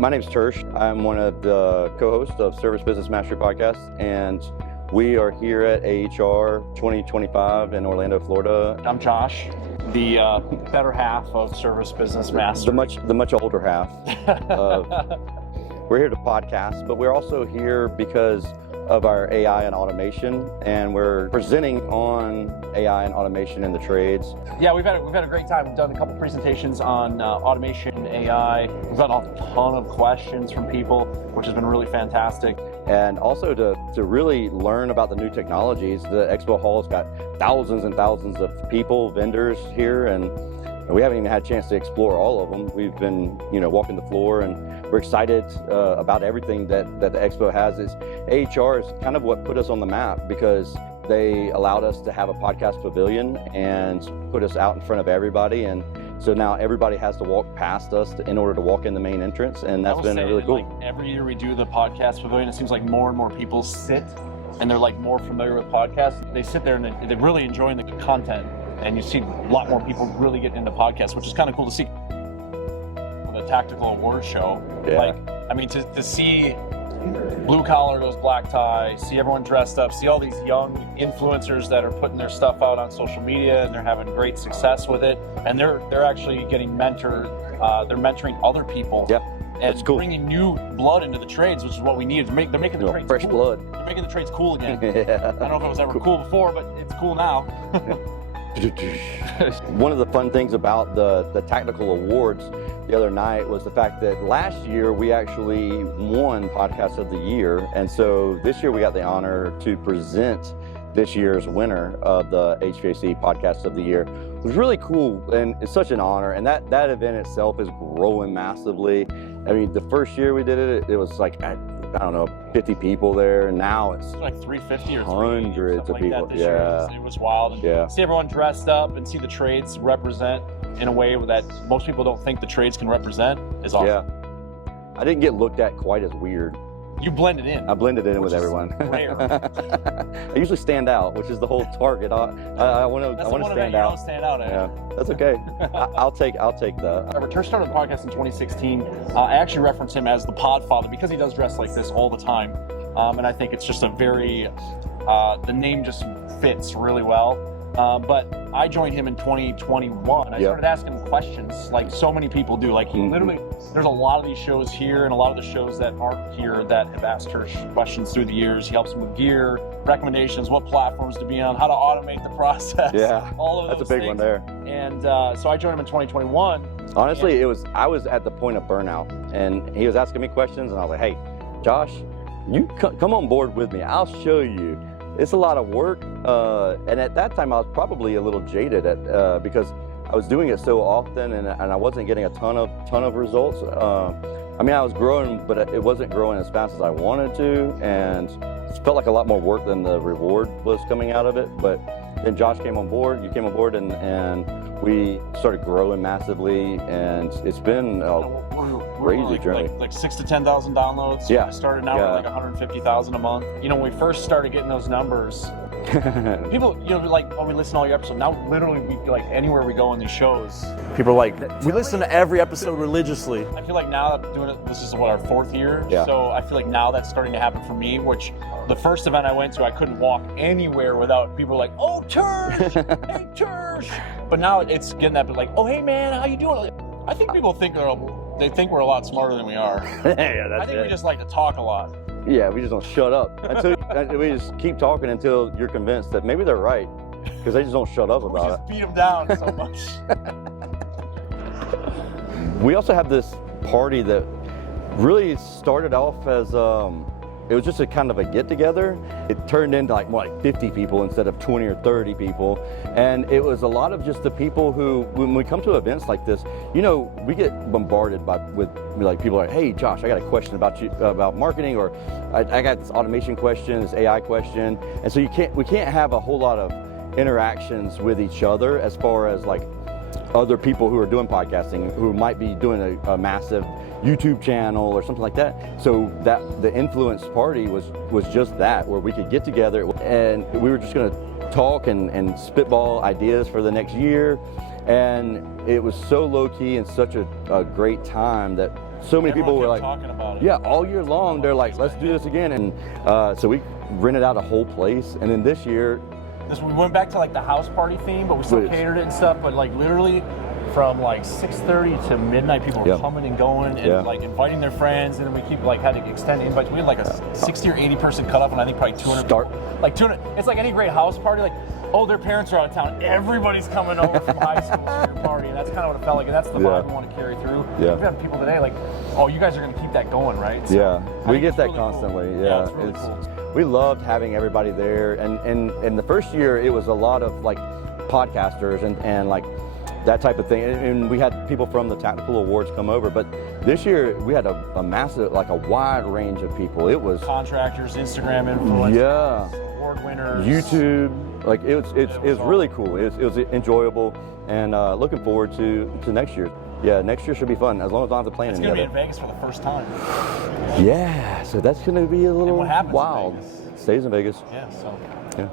My name's Tersh. I'm one of the co-hosts of Service Business Mastery Podcast, and we are here at AHR 2025 in Orlando, Florida. I'm Josh, the better half of Service Business Mastery. The much older half. We're here to podcast, but we're also here because of our AI and automation, and we're presenting on AI and automation in the trades. Yeah, we've had a great time. We've done a couple presentations on automation, AI. We've got a ton of questions from people, which has been really fantastic. And also to really learn about the new technologies. The Expo Hall's got thousands and thousands of people, vendors here, and we haven't even had a chance to explore all of them. We've been, walking the floor, and we're excited about everything that the Expo has. AHR is kind of what put us on the map, because they allowed us to have a podcast pavilion and put us out in front of everybody. And so now everybody has to walk past us in order to walk in the main entrance, and that's been really cool. Like every year we do the podcast pavilion, it seems like more and more people sit, and they're like more familiar with podcasts. They sit there and they're really enjoying the content, and you see a lot more people really getting into podcasts, which is kind of cool to see. The tactical award show, yeah. To see blue collar goes black tie, see everyone dressed up, see all these young influencers that are putting their stuff out on social media, and they're having great success with it, and they're actually getting mentored. They're mentoring other people. Yep. And that's cool. Bringing new blood into the trades, which is what we need. They're making the trades fresh cool. blood. They're making the trades cool again. Yeah. I don't know if it was ever cool before, but it's cool now. One of the fun things about the tactical awards the other night was the fact that last year we actually won Podcast of the Year, and so this year we got the honor to present this year's winner of the HVAC Podcast of the Year. It was really cool, and it's such an honor, and that event itself is growing massively. I mean, the first year we did it was like, I don't know, 50 people there, and now it's like 350 or hundreds of people. Like year. It was wild. And yeah. See everyone dressed up and see the trades represent in a way that most people don't think the trades can represent is awesome. Yeah. I didn't get looked at quite as weird. You blended in. I blended in with everyone. Rare. I usually stand out, which is the whole target. I want to stand out. You don't stand out. Yeah, that's okay. I'll take the. Tersh started the podcast in 2016. I actually reference him as the Podfather because he does dress like this all the time, and I think it's just a very the name just fits really well. But I joined him in 2021. I started asking him questions like so many people do. Like he literally, there's a lot of these shows here and a lot of the shows that aren't here that have asked Tersh questions through the years. He helps them with gear, recommendations, what platforms to be on, how to automate the process. Yeah, all of those that's a big one there. And so I joined him in 2021. Honestly, I was at the point of burnout, and he was asking me questions, and I was like, hey, Josh, you come on board with me. I'll show you. It's a lot of work, and at that time I was probably a little jaded because I was doing it so often, and I wasn't getting a ton of results. I was growing, but it wasn't growing as fast as I wanted to, and it felt like a lot more work than the reward was coming out of it. But then Josh came on board, you came on board, and we started growing massively, and it's been crazy journey. Like 6,000 to 10,000 downloads. Yeah. We started now with like 150,000 a month. When we first started getting those numbers, people, like when we listen to all your episodes, now literally we like anywhere we go in these shows, people are like, we listen to every episode religiously. I feel like now that doing it, this is our 4th year. Yeah. So I feel like now that's starting to happen for me, which the first event I went to, I couldn't walk anywhere without people like, oh, Tersh, hey, Tersh. But now it's getting that bit like, oh, hey man, how you doing? I think people think they think we're a lot smarter than we are. Yeah, that's I think we just like to talk a lot. Yeah, we just don't shut up. We just keep talking until you're convinced that maybe they're right, because they just don't shut up about it. We just beat them down so much. We also have this party that really started off as it was just a kind of a get-together. It turned into like more like 50 people instead of 20 or 30 people. And it was a lot of just the people who, when we come to events like this, we get bombarded with like people like, hey, Josh, I got a question about you, about marketing, or I got this automation question, this AI question. And so we can't have a whole lot of interactions with each other as far as like other people who are doing podcasting, who might be doing a massive YouTube channel or something like that. So that the influence party was just that, where we could get together and we were just going to talk and spitball ideas for the next year. And it was so low key and such a great time that so many people were like, talking about it. yeah, all year long, they're like, let's do this again. And so we rented out a whole place. And then this year, we went back to like the house party theme, but we still catered it and stuff. But like literally from like 6:30 to midnight, people were coming and going and like inviting their friends. And then we keep like had to extend invites. We had like a 60 or 80 person cutoff, and I think probably 200 people. Like 200. It's like any great house party. Like, oh, their parents are out of town. Everybody's coming over from high school to your party, and that's kind of what it felt like. And that's the vibe we want to carry through. Yeah. We've had people today like, oh, you guys are going to keep that going, right? So we get that really constantly. Cool. Yeah, it's really cool. We loved having everybody there, and the first year it was a lot of like podcasters and like that type of thing, and we had people from the technical awards come over. But this year we had a massive, like a wide range of people. It was contractors, Instagram influencers, award winners, YouTube. Like it was really cool. It was enjoyable, and looking forward to next year. Yeah, next year should be fun as long as I don't have to plan any of it. It's going to be in Vegas for the first time. Yeah, so that's going to be a little wild. Stays in Vegas. Stays in Vegas. Yeah, so. Yeah.